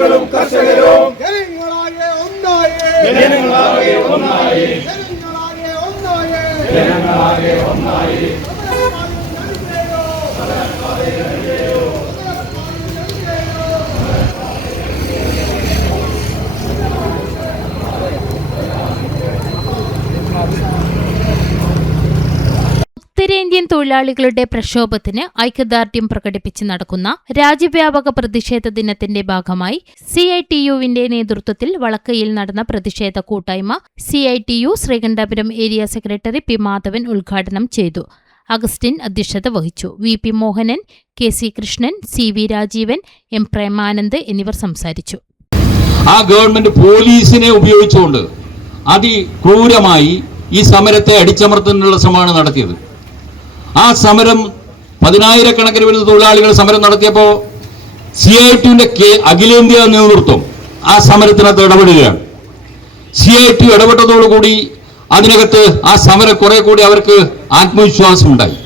തൊഴിലാളികളും കർഷകരും ജനങ്ങളാകെ ഒന്നായി ഉത്തരേന്ത്യൻ തൊഴിലാളികളുടെ പ്രക്ഷോഭത്തിന് ഐക്യദാർഢ്യം പ്രകടിപ്പിച്ച് നടക്കുന്ന രാജ്യവ്യാപക പ്രതിഷേധ ദിനത്തിന്റെ ഭാഗമായി CITU-വിന്റെ നേതൃത്വത്തിൽ വളക്കയിൽ നടന്ന പ്രതിഷേധ കൂട്ടായ്മ CITU Sreekandapuram area secretary P Madhavan ഉദ്ഘാടനം ചെയ്തു. അഗസ്റ്റിൻ അധ്യക്ഷത വഹിച്ചു. VP Mohanan, KC Krishnan, CV Rajeevan, M Premanand എന്നിവർ സംസാരിച്ചു. ആ ഗവൺമെന്റ് പോലീസിനെ ഉപയോഗിച്ചുകൊണ്ട് അതിക്രൂരമായി ഈ സമരത്തെ അടിച്ചമർത്തുന്നതിനുള്ള ശ്രമമാണ് നടത്തിയത്. ആ സമരം 10,000-കണക്കിന് വരുന്ന തൊഴിലാളികൾ സമരം നടത്തിയപ്പോൾ CITU-വിന്റെ അഖിലേന്ത്യാ നേതൃത്വം ആ സമരത്തിനകത്ത് ഇടപെടുകയാണ്. CITU ഇടപെട്ടതോടുകൂടി അതിനകത്ത് ആ സമരം കുറെ കൂടി അവർക്ക് ആത്മവിശ്വാസം ഉണ്ടായി.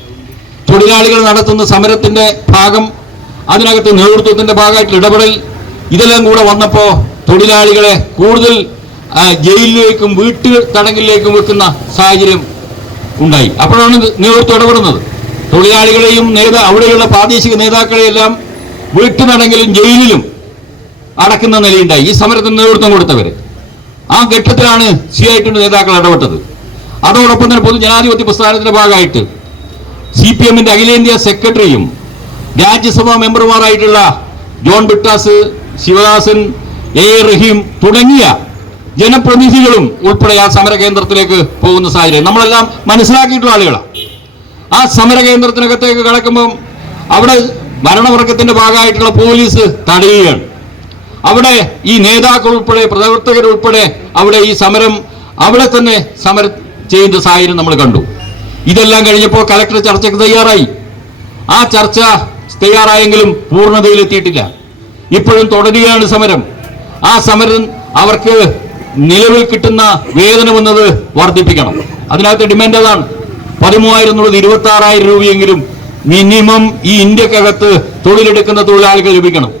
തൊഴിലാളികൾ നടത്തുന്ന സമരത്തിന്റെ ഭാഗം, അതിനകത്ത് നേതൃത്വത്തിന്റെ ഭാഗമായിട്ട് ഇടപെടൽ, ഇതെല്ലാം കൂടെ വന്നപ്പോൾ തൊഴിലാളികളെ കൂടുതൽ ജയിലിലേക്കും വീട്ടു തടങ്കലിലേക്കും വെക്കുന്ന സാഹചര്യം ഉണ്ടായി. അപ്പോഴാണ് നേതൃത്വം ഇടപെടുന്നത്. തൊഴിലാളികളെയും അവിടെയുള്ള പ്രാദേശിക നേതാക്കളെയെല്ലാം വീട്ടു തടങ്കലും ജയിലിലും അടക്കുന്ന നിലയുണ്ടായി ഈ സമരത്തിന് നേതൃത്വം കൊടുത്തവര്. ആ ഘട്ടത്തിലാണ് CITU-ന്റെ നേതാക്കൾ ഇടപെട്ടത്. അതോടൊപ്പം തന്നെ പൊതുജനാധിപത്യ പ്രസ്ഥാനത്തിന്റെ ഭാഗമായിട്ട് CPM-ന്റെ അഖിലേന്ത്യാ സെക്രട്ടറിയും രാജ്യസഭാ മെമ്പർമാരായിട്ടുള്ള ജോൺ ബിട്ടാസ്, ശിവദാസൻ, A. റഹീം തുടങ്ങിയ ജനപ്രതിനിധികളും ഉൾപ്പെടെ ആ സമരകേന്ദ്രത്തിലേക്ക് പോകുന്ന സാഹചര്യം നമ്മളെല്ലാം മനസ്സിലാക്കിയിട്ടുള്ള ആളുകളാണ്. ആ സമരകേന്ദ്രത്തിനകത്തേക്ക് കടക്കുമ്പം അവിടെ ഭരണവർഗത്തിന്റെ ഭാഗമായിട്ടുള്ള പോലീസ് തടയുകയാണ്. അവിടെ ഈ നേതാക്കൾ ഉൾപ്പെടെ പ്രവർത്തകരുൾപ്പെടെ അവിടെ ഈ സമരം അവിടെ തന്നെ സമരം ചെയ്യുന്ന സാഹചര്യം നമ്മൾ കണ്ടു. ഇതെല്ലാം കഴിഞ്ഞപ്പോൾ കലക്ടർ ചർച്ചയ്ക്ക് തയ്യാറായി. ആ ചർച്ച തയ്യാറായെങ്കിലും പൂർണ്ണതയിലെത്തിയിട്ടില്ല. ഇപ്പോഴും തുടരുകയാണ് സമരം. ആ സമരം അവർക്ക് നിലവിൽ കിട്ടുന്ന വേതനം എന്നത് വർദ്ധിപ്പിക്കണം. അതിനകത്ത് ഡിമാൻഡ് അതാണ്. 13,000 എന്നുള്ളത് 26,000 രൂപയെങ്കിലും മിനിമം ഈ ഇന്ത്യക്കകത്ത് തൊഴിലെടുക്കുന്ന തൊഴിലാളികൾ ലഭിക്കണം.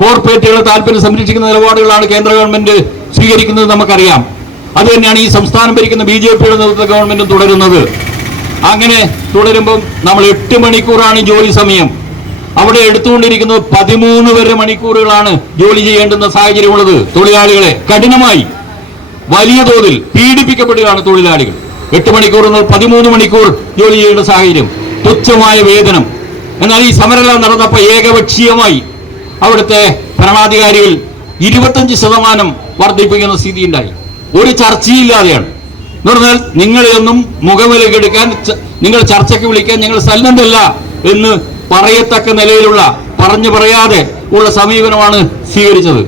കോർപ്പറേറ്റുകളെ താല്പര്യം സംരക്ഷിക്കുന്ന നിലപാടുകളാണ് കേന്ദ്ര ഗവൺമെന്റ് സ്വീകരിക്കുന്നത്, നമുക്കറിയാം. അത് തന്നെയാണ് ഈ സംസ്ഥാനം ഭരിക്കുന്ന BJP-യുടെ നേതൃത്വ ഗവൺമെന്റും തുടരുന്നത്. അങ്ങനെ തുടരുമ്പം നമ്മൾ 8 മണിക്കൂറാണ് ജോലി സമയം. അവിടെ എടുത്തുകൊണ്ടിരിക്കുന്നത് 13 വരെ മണിക്കൂറുകളാണ് ജോലി ചെയ്യേണ്ടുന്ന സാഹചര്യമുള്ളത്. തൊഴിലാളികളെ കഠിനമായി വലിയ തോതിൽ പീഡിപ്പിക്കപ്പെടുകയാണ് തൊഴിലാളികൾ. 8 മണിക്കൂർ എന്നാൽ 13 മണിക്കൂർ ജോലി ചെയ്യേണ്ട സാഹചര്യം, തുച്ഛമായ വേതനം. എന്നാൽ ഈ സമരമെല്ലാം നടന്നപ്പോൾ ഏകപക്ഷീയമായി അവിടുത്തെ ഭരണാധികാരികൾ 25% വർദ്ധിപ്പിക്കുന്ന സ്ഥിതി ഉണ്ടായി. ഒരു ചർച്ചയില്ലാതെയാണ്. എന്ന് പറഞ്ഞാൽ നിങ്ങളെയൊന്നും മുഖവിലക്കെടുക്കാൻ, നിങ്ങൾ ചർച്ചയ്ക്ക് വിളിക്കാൻ ഞങ്ങൾ സന്നദ്ധമല്ല എന്ന് പറയത്തക്ക നിലയിലുള്ള, പറഞ്ഞു പറയാതെ ഉള്ള സമീപനമാണ് സ്വീകരിച്ചത്.